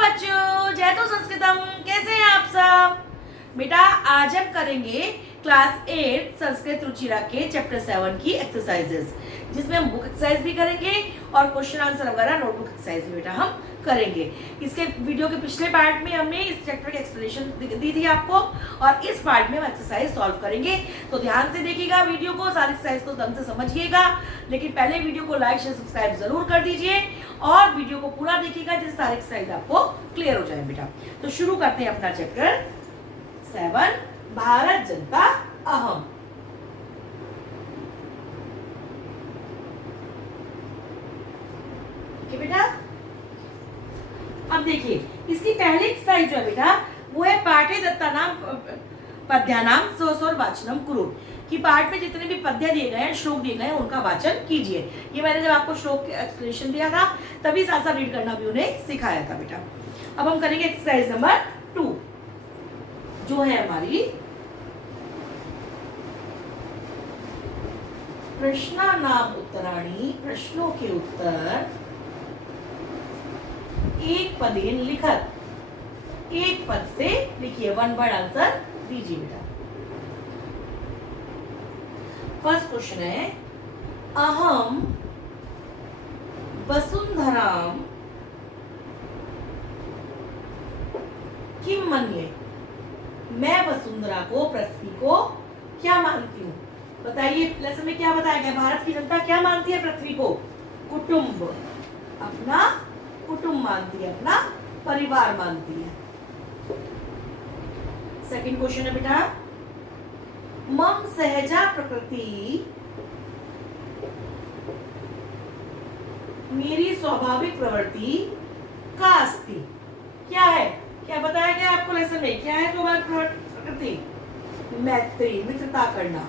बच्चों, जय तो संस्कृतम। कैसे हैं आप सब? बेटा आज हम करेंगे क्लास 8 संस्कृत रुचिरा के चैप्टर 7 की एक्सरसाइजेस, जिसमें हम बुक एक्सरसाइज भी करेंगे और क्वेश्चन आंसर वगैरह नोटबुक एक्सरसाइज भी बेटा हम करेंगे। इसके वीडियो के पिछले पार्ट में हमने इस चैप्टर की एक्सप्लेनेशन दी थी आपको, और इस पार्ट में हम एक्सरसाइज सॉल्व करेंगे। तो ध्यान से देखिएगा वीडियो को, सारी एक्सरसाइज को ढंग से समझिएगा। लेकिन पहले वीडियो को लाइक शेयर सब्सक्राइब जरूर कर दीजिए और वीडियो को पूरा देखिएगा, जिससे सारी एक्सरसाइज आपको क्लियर हो जाए बेटा। तो शुरू करते हैं अपना चैप्टर 7, भारत जनता अहम। ठीक है बेटा। अब देखिए इसकी पहली एक्सरसाइज जो है बेटा वो है पाठे दत्ता नाम पद्यानाम स्वस्वर वाचनम कुरु, कि पाठ में जितने भी पद्य दिए गए हैं, श्लोक दिए गए हैं, उनका वाचन कीजिए। ये मैंने जब आपको श्लोक एक्सप्लेनेशन दिया था तभी साथ साथ रीड करना भी उन्हें सिखाया था बेटा। अब हम करेंगे एक्सरसाइज नंबर 2 जो है हमारी प्रश्ना नाम उत्तराणी, प्रश्नों के उत्तर एक पदेन लिखत, एक पद से लिखिए, वन वर्ड आंसर दीजिए बेटा। फर्स्ट क्वेश्चन है अहम वसुंधराम किम मन्ये, मैं वसुंधरा को, पृथ्वी को क्या मानती हूँ। बताइए लेसन में क्या बताया गया, भारत की जनता क्या मानती है पृथ्वी को? कुटुंब, अपना कुटुंब मानती है, अपना परिवार मानती है। सेकंड क्वेश्चन है बेटा मम सहजा प्रकृति, मेरी स्वाभाविक प्रवृत्ति का अस्ति, क्या है? क्या बताया गया आपको लेसन में? क्या है स्वाभाविक प्रकृति? मैत्री, मित्रता करना।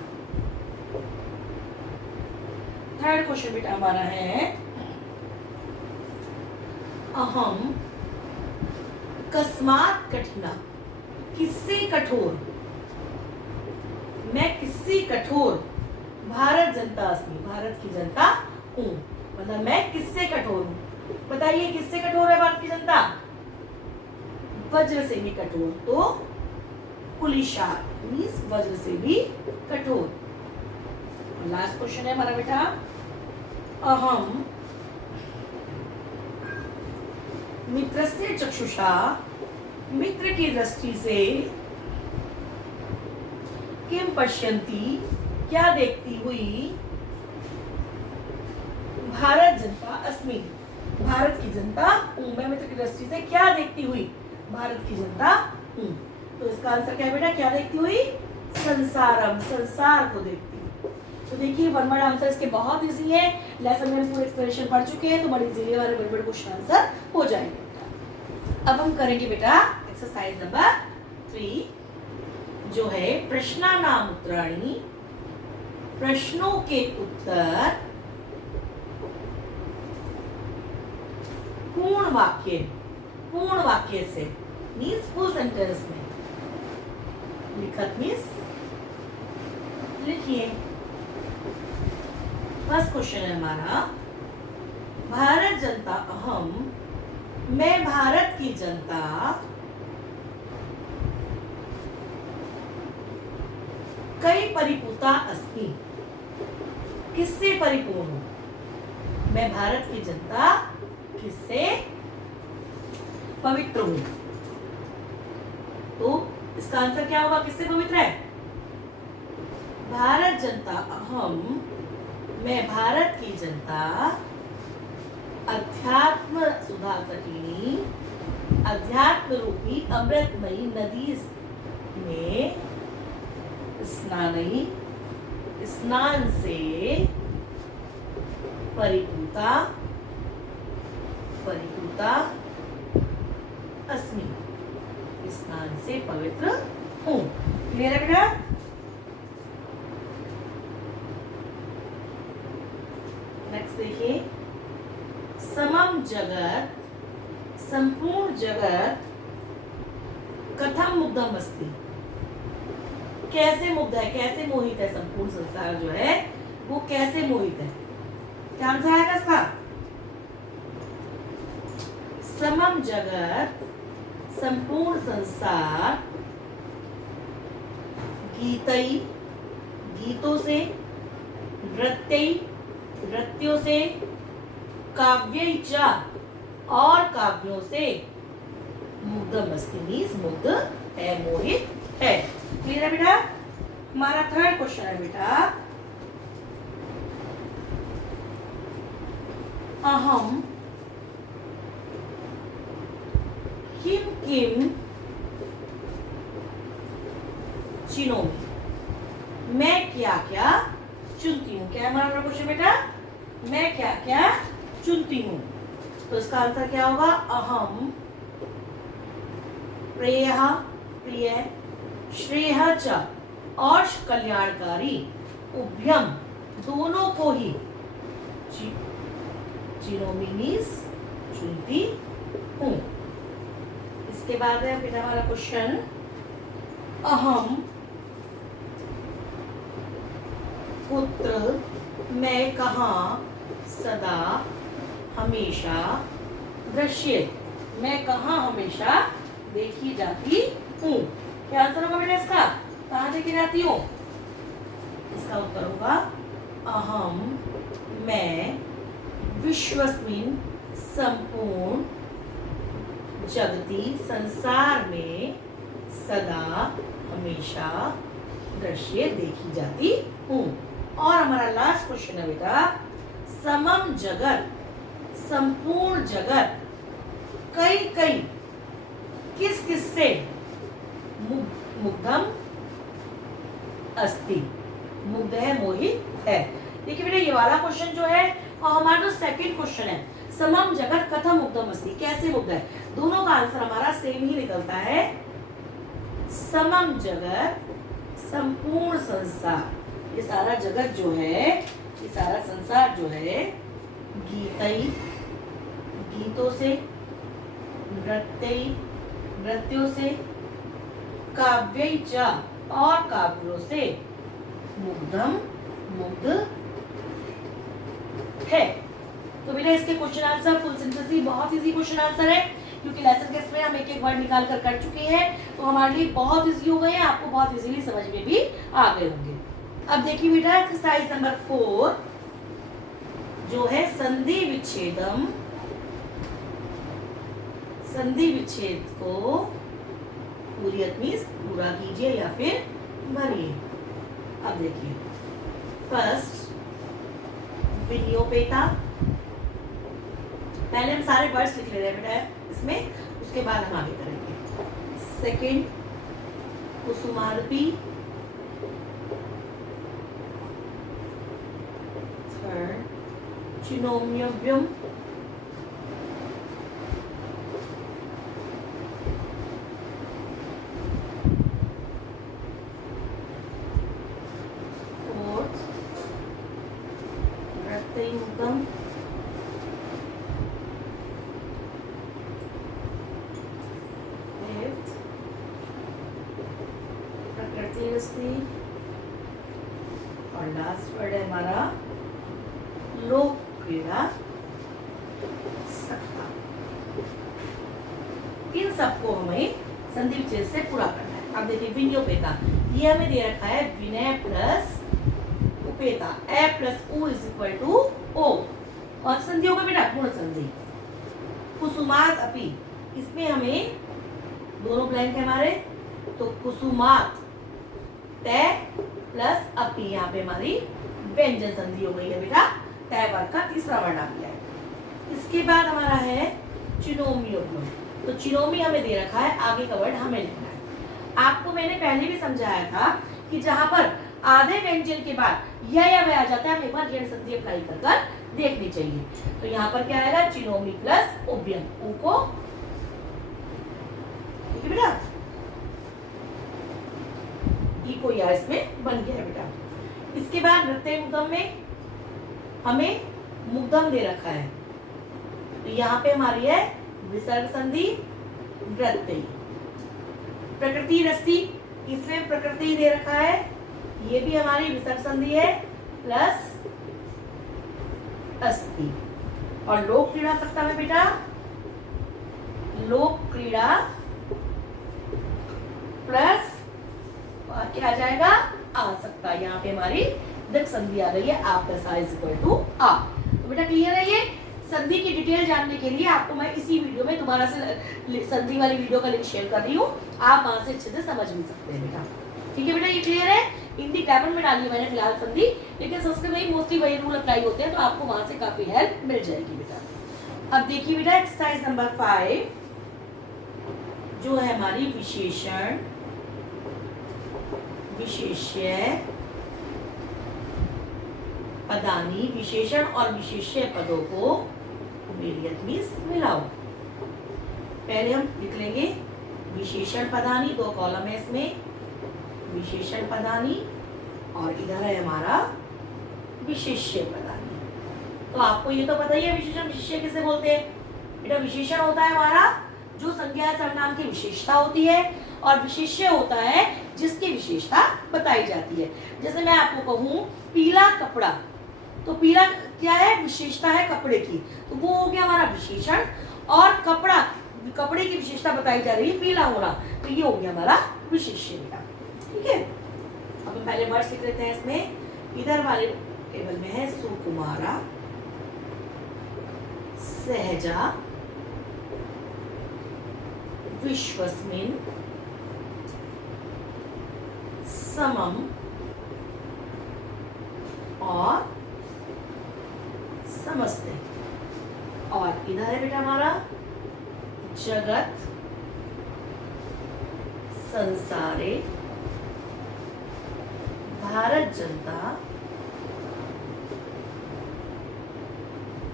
थर्ड क्वेश्चन बेटा हमारा है अहम कस्मात कठिना, किससे कठोर, मैं किससे कठोर, भारत जनता अस्मि, भारत की जनता हूं, मतलब मैं किससे कठोर हूं। बताइए किससे कठोर है भारत की जनता? वज्र से भी कठोर, तो कुलिशार मींस वज्र से भी कठोर। लास्ट क्वेश्चन है हमारा बेटा अहम मित्रस्य चक्षुषा, मित्र की दृष्टि से किम पश्यन्ति, क्या देखती हुई, भारत जनता अस्मि, भारत की जनता हूं, मैं मित्र की दृष्टि से क्या देखती हुई, भारत की जनता हूं। तो इसका आंसर क्या है बेटा? क्या देखती हुई? संसारम, संसार को देखती हुई। तो देखिए वन वर्ड आंसर इसके बहुत इजी है, लेसन में पूरे एक्सप्लेनेशन पढ़ चुके हैं, तो बड़ी इजीली वाले बड़े बड़े क्वेश्चन आंसर हो जाएंगे। अब हम करेंगे बेटा एक्सरसाइज नंबर 3 जो है प्रश्ना नाम उत्तराणी, प्रश्नों के उत्तर पूर्ण वाक्य, पूर्ण वाक्य से मीन्स फुल सेंटेंस में लिखत मीन्स लिखिए। फर्स्ट क्वेश्चन है हमारा भारत जनता अहम, मैं भारत की जनता कई परिपूता अस्मि, किससे परिपूर्ण हूं, मैं भारत की जनता किससे पवित्र हूं। तो इसका आंसर क्या होगा? किससे पवित्र है? भारत जनता अहम, मैं भारत की जनता अध्यात्म सुधा कटिनी, अध्यात्म रूपी अमृतमयी नदी में स्नान से परिपूता अस्मि, स्नान से पवित्र हूं। क्लियर है बेटा? नेक्स्ट देखिए समम जगत, संपूर्ण जगत कथम मुग्धम अस्ति, कैसे मुग्ध है, कैसे मोहित है, संपूर्ण संसार जो है वो कैसे मोहित है। क्या आंसर आएगा इसका? समम जगत संपूर्ण संसार गीतई गीतों से नृत्यई नृत्यों से काव्यई च और काव्यों से मुग्धमस्ति मीन्स मुग्ध है, मोहित है। क्लियर है बेटा? हमारा थर्ड क्वेश्चन है बेटा, अहम किम किम चिनोमी, मैं क्या क्या चुनती हूँ। क्या है हमारा क्वेश्चन बेटा? मैं क्या क्या चुनती हूँ। तो इसका आंसर क्या होगा? अहम प्रेय प्रिय श्रेय च और कल्याणकारी उभयम दोनों को ही चिनोमी मीन्स चुनती हूँ। इसके बाद है फिर हमारा क्वेश्चन, अहम कुत्र मैं कहाँ सदा हमेशा दृश्य, मैं कहाँ हमेशा देखी जाती हूँ। क्या आंसर होगा बेटा इसका? कहाँ देखी जाती हूँ? इसका उत्तर होगा अहम मैं विश्वस्मिन संपूर्ण जगती संसार में सदा हमेशा दृश्य देखी जाती हूँ। और हमारा लास्ट क्वेश्चन है बेटा, समम जगत संपूर्ण जगत कई कई किस किस से मुग्धम अस्ति, मुग्ध है, मोहित है। देखिए बेटा ये वाला क्वेश्चन जो है और हमारा जो सेकंड क्वेश्चन है, समम जगत कथम मुग्धम अस्ति, कैसे मुग्ध है, दोनों का आंसर हमारा सेम ही निकलता है। समम जगत संपूर्ण संसार, ये सारा जगत जो है, ये सारा संसार जो है, गीतई गीतों से नृत्यई नृत्यों से काव्यई च और काव्यों से मुग्धम मुग्ध है। तो बेटा इसके क्वेश्चन आंसर फुल सेंटेंस बहुत इजी क्वेश्चन आंसर है, क्योंकि लेसन टेस्ट में हम एक एक वर्ड निकाल कर चुके हैं, तो हमारे लिए बहुत इजी हो गए हैं, आपको बहुत इजीली समझ में भी आ गए होंगे। अब देखिए बेटा एक्सरसाइज नंबर 4 जो है संधि विच्छेदम, संधि विच्छेद को पूरियत मीन्स पूरा कीजिए या फिर भरिए। अब देखिए फर्स्ट विनियोपेता, पहले हम सारे वर्ड्स लिख ले रहे हैं बेटा इसमें, उसके बाद हम आगे करेंगे। सेकंड कुसुमार्पी, थर्ड चिनोम्योभ्यम, फोर्थ रक्तयुगम, फिफ्थ प्रकृति, और लास्ट वर्ड है हमारा लोक क्रीड़ा सत्ता। इन सबको हमें संधि विच्छेद से पूरा करना है। अब देखिए विनियोपेता, ये हमें दे रखा है विनय प्लस उपेता, ए प्लस उ इज इक्वल टू ओ, और संधि होगा बेटा पूर्ण संधि। कुसुमात अपि, इसमें हमें दोनों ब्लैंक है हमारे, तो कुसुमात तय प्लस अपि, यहाँ पे हमारी व्यंजन संधि हो गई है बेटा, तय वर्ग का तीसरा वर्ण आ गया है। इसके बाद हमारा है चिनोमियोग्यम, तो चिनोमी हमें दे रखा है, आगे का वर्ड हमें लिखना है। आपको मैंने पहले भी समझाया था कि जहां पर आधे व्यंजन के बाद या वह आ जाता है, हम एक बार ऋण संधि अप्लाई कर देखनी चाहिए। तो यहाँ पर क्या आएगा? चिनोमी प्लस उभयम, उ को ठीक है बेटा, ई को या इसमें बन गया है बेटा। इसके बाद नृत्य मुग्धम में हमें मुग्धम दे रखा है, तो यहाँ पे हमारी है विसर्ग संधि नृत्य। प्रकृति रस्ती, इसमें प्रकृति दे रखा है, ये भी हमारी विसर्ग संधि है प्लस अस्ति। और लोक क्रीड़ा सत्ता में बेटा लोक क्रीड़ा प्लस क्या आ जाएगा आवश्यकता। यहाँ पे हमारी दक संधि आ गई है आफ्टर सा इज इक्वल टू आ। तो बेटा क्लियर है ये। संधि की डिटेल जानने के लिए आपको मैं इसी वीडियो में दोबारा से संधि वाली वीडियो का लिंक शेयर कर रही हूँ, आप वहां से अच्छे से समझ भी सकते हैं बेटा। ठीक है बेटा, ये क्लियर है। हिंदी ग्रामर में डाली मैंने फिलहाल संधि, लेकिन संस्कृत में ही मोस्टली वही रूल अप्लाई होते हैं, तो आपको वहां से काफी हेल्प मिल जाएगी बेटा। अब देखिए बेटा एक्सरसाइज नंबर 5 जो है हमारी विशेषण विशेष्य पदानी, विशेषण और विशेष्य पदों को मेलियत में मिलाओ। पहले हम लिख लेंगे विशेषण पदानी, 2 कॉलम है इसमें, विशेषण पदानी और इधर है हमारा विशेष्य पदानी। तो आपको ये तो पता ही है विशेषण विशेष्य किसे बोलते हैं बेटा। विशेषण होता है हमारा जो संज्ञा या सर्वनाम की विशेषता होती है, और विशेष्य होता है जिसकी विशेषता बताई जाती है। जैसे मैं आपको कहूँ पीला कपड़ा, तो पीला क्या है, विशेषता है कपड़े की, तो वो हो गया हमारा विशेषण। और कपड़े की विशेषता बताई जा रही है पीला होना, तो ये हो गया हमारा विशेष्य बेटा। ठीक है, अब हम पहले वर्ड्स लिख लेते हैं इसमें। इधर वाले टेबल में है सुकुमारा, सहजा, विश्वस्मिन, समम और समस्ते। और इधर है बेटा हमारा जगत, संसारे, भारत जनता,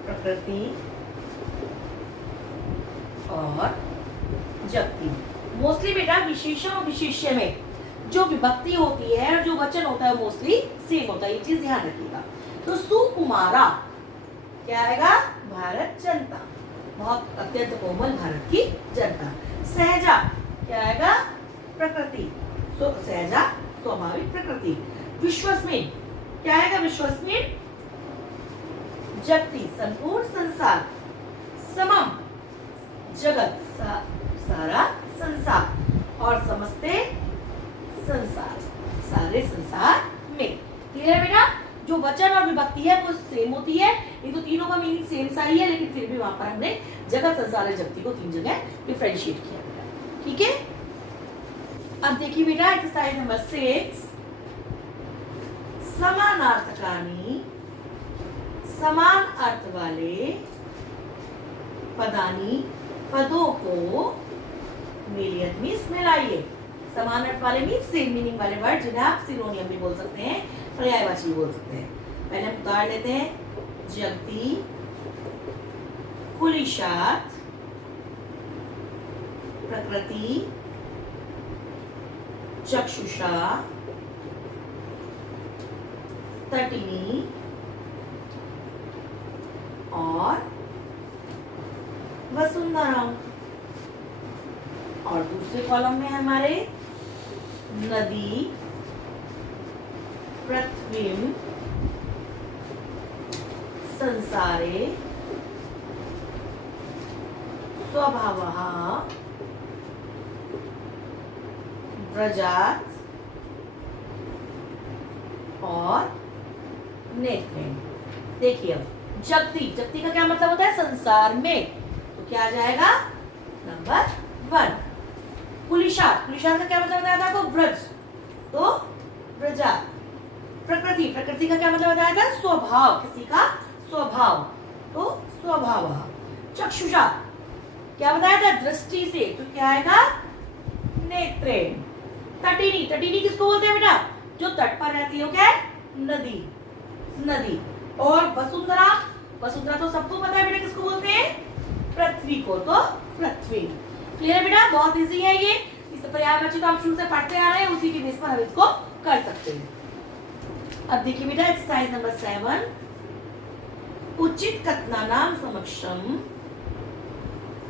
प्रकृति और जगती। मोस्टली बेटा विशेषण और विशेष्य में जो विभक्ति होती है और जो वचन होता है मोस्टली सेम होता है, ये चीज ध्यान रखिएगा। तो सुकुमारा क्या आएगा, भारत जनता, बहुत अत्यंत कोमल भारत की जनता। सहजा क्या आएगा, प्रकृति, तो सहजा स्वाभाविक प्रकृति। विश्वस्मिन क्या आएगा, विश्वस्मिन जगती संपूर्ण संसार। समम जगत सारा संसार, और समस्ते संसार सारे संसार में। क्लियर है बेटा, जो वचन और विभक्ति है वो सेम होती है, ये तो तीनों का मीनिंग सेम सा ही है, लेकिन फिर भी वहां पर हमने जगत संसार जगती को 3 जगह डिफरेंशिएट किया बेटा। ठीक है, अब देखिए बेटा एक्सरसाइज नंबर 6, समानार्थकानी, समान अर्थ वाले पदानी, पदों को मेलियत में मिलाइए। समान अर्थ वाले मीन सेम मीनिंग वाले वर्ड, जिन्हें आप सिनोनियम भी बोल सकते हैं, पर्यायवाची बोल सकते हैं। पहले हम उदाहरण लेते हैं। जगती, कुलिशात, प्रकृति, चक्षुषा, तटिनी और वसुंधरा। और दूसरे कॉलम में हमारे नदी, पृथ्वी, संसारे, स्वभावः, व्रजात् और नेत्रेण। देखिए अब जगती, जगती का क्या मतलब होता है, संसार में, तो क्या आ जाएगा, नंबर 1। कुलिशात, कुलिशात का क्या मतलब बताया था आपको, व्रज, तो व्रजा। प्रकृति, प्रकृति का क्या मतलब बताया था, स्वभाव, किसी का स्वभाव, तो स्वभाव। चक्षुषा क्या बताया था, दृष्टि से, तो क्या आएगा, नेत्रेण। तटिनी, तटिनी किसको बोलते हैं बेटा, जो तट पर रहती हो, क्या है, नदी, नदी। और वसुंधरा, वसुंधरा तो सबको पता है बेटा किसको बोलते हैं, पृथ्वी को, तो पृथ्वी। क्लियर है बेटा, बहुत इजी है ये, इस पर्यायवाची को आप शुरू से पढ़ते आ रहे हैं, उसी के बेस पर हम इसको कर सकते हैं। अब देखिए बेटा एक्सरसाइज नंबर 7, उचित कथनानाम समक्षम,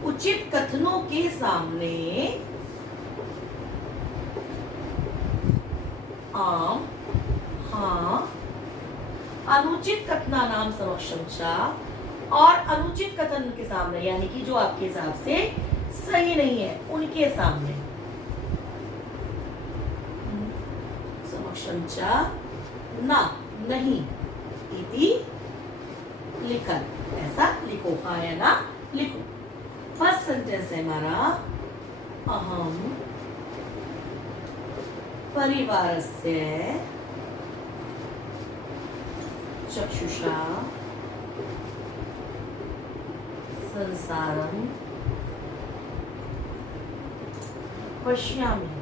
उचित कथनों के सामने आम, हाँ, अनुचित कथनानाम समक्षम चा, और अनुचित कथन के सामने, यानी कि जो आपके हिसाब से सही नहीं है, उनके सामने। समक्षम च ना, नहीं, इति लिखन, ऐसा लिखो, हाँ या ना लिखो। फर्स्ट सेंटेंस है हमारा, अहम परिवारस्य चक्षुषा संसारम पश्यामि।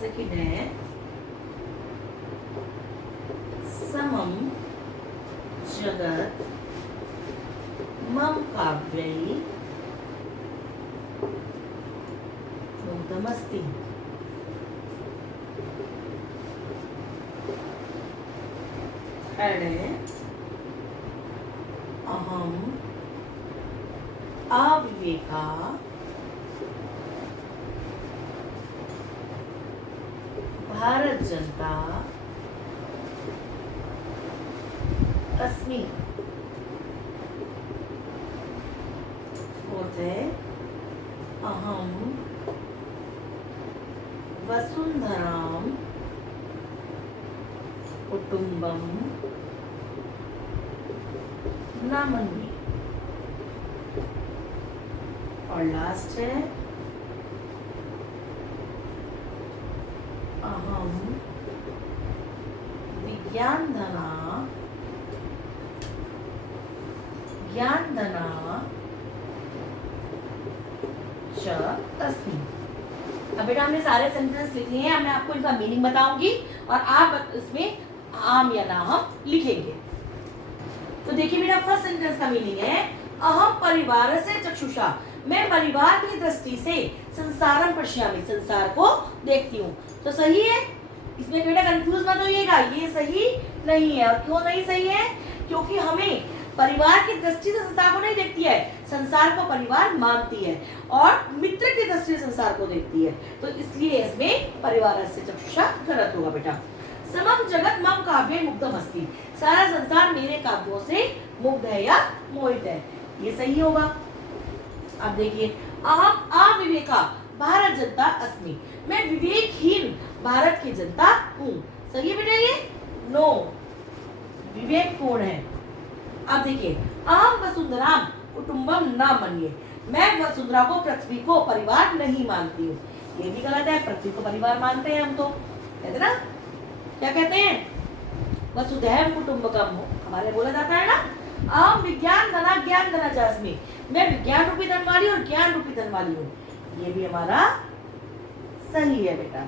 सेकंड है, समम जगत मम काव्यै मुग्धमस्ति। थर्ड है, अहम अविवेका भारत जनता अस्मि। फोर्थ है, अहम वसुंधराम कुटुंबम न मन्ये। और लास्ट है, अहम विज्ञानधना ज्ञानधना च अस्मि। अब बेटा हमने सारे सेंटेंस लिख लिए हैं, अब मैं आपको इनका मीनिंग बताऊंगी और आप इसमें आम या ना हम लिखेंगे। तो देखिए बेटा, फर्स्ट सेंटेंस का मीनिंग है, अहम परिवार से चक्षुषा, मैं परिवार की दृष्टि से संसारम पश्यामि, संसार को देखती हूँ। तो सही है, इसमें बेटा कंफ्यूज मत होइएगा, ये सही नहीं है। और क्यों नहीं सही है? क्योंकि हमें परिवार की दृष्टि से संसार को नहीं देखती है, संसार को परिवार मानती है और मित्र की दृष्टि से संसार को देखती है, तो इसलिए इसमें परिवार से चक्षुषा गलत होगा बेटा। समम जगत मम काव्ये मुग्धमस्ति, सारा संसार मेरे काव्यों से मुग्ध है या मोहित है, ये सही होगा। अब देखिए, अहम अविवेका भारत जनता अस्मि, मैं विवेकहीन भारत की जनता हूँ। सही है बेटा ये? नो, विवेकपूर्ण है। अब देखिए, अहम वसुंधराम कुटुंबम न मन्ये, मैं वसुंधरा को, पृथ्वी को परिवार नहीं मानती हूँ। ये भी गलत है, पृथ्वी को परिवार मानते हैं हम तो, कहते ना, क्या कहते हैं, वसुधैव कुटुंबकम, हमारे बोला जाता है ना। अहम विज्ञान धना ज्ञान धना चास्मी, मैं विज्ञान रूपी धन वाली और ज्ञान रूपी धन वाली हूँ, ये भी हमारा सही है बेटा।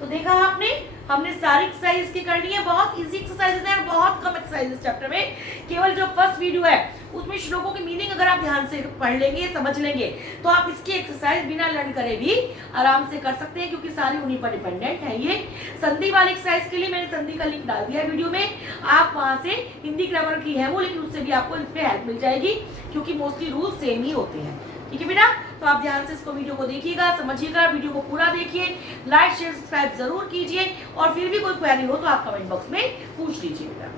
तो देखा आपने, हमने सारी एक्सरसाइज की कर ली है, बहुत इजी एक्सरसाइजेस हैं, बहुत कम एक्सरसाइजेस चैप्टर में। केवल जो फर्स्ट वीडियो है उसमें श्लोकों की मीनिंग अगर आप ध्यान से पढ़ लेंगे, समझ लेंगे, तो आप इसकी एक्सरसाइज बिना लर्न करे भी आराम से कर सकते हैं, क्योंकि सारी उन्हीं पर डिपेंडेंट है। ये संधि वाली एक्सरसाइज के लिए मैंने संधि का लिंक डाल दिया है वीडियो में, आप वहां से हिंदी ग्रामर की है वो, लेकिन उससे भी आपको इस पर हेल्प मिल जाएगी, क्योंकि मोस्टली रूल सेम ही होते हैं। ठीक है बेटा, तो आप ध्यान से इसको वीडियो को देखिएगा, समझिएगा, वीडियो को पूरा देखिए, लाइक शेयर सब्सक्राइब जरूर कीजिए, और फिर भी कोई क्वेरी हो तो आप कमेंट बॉक्स में पूछ लीजिए बेटा।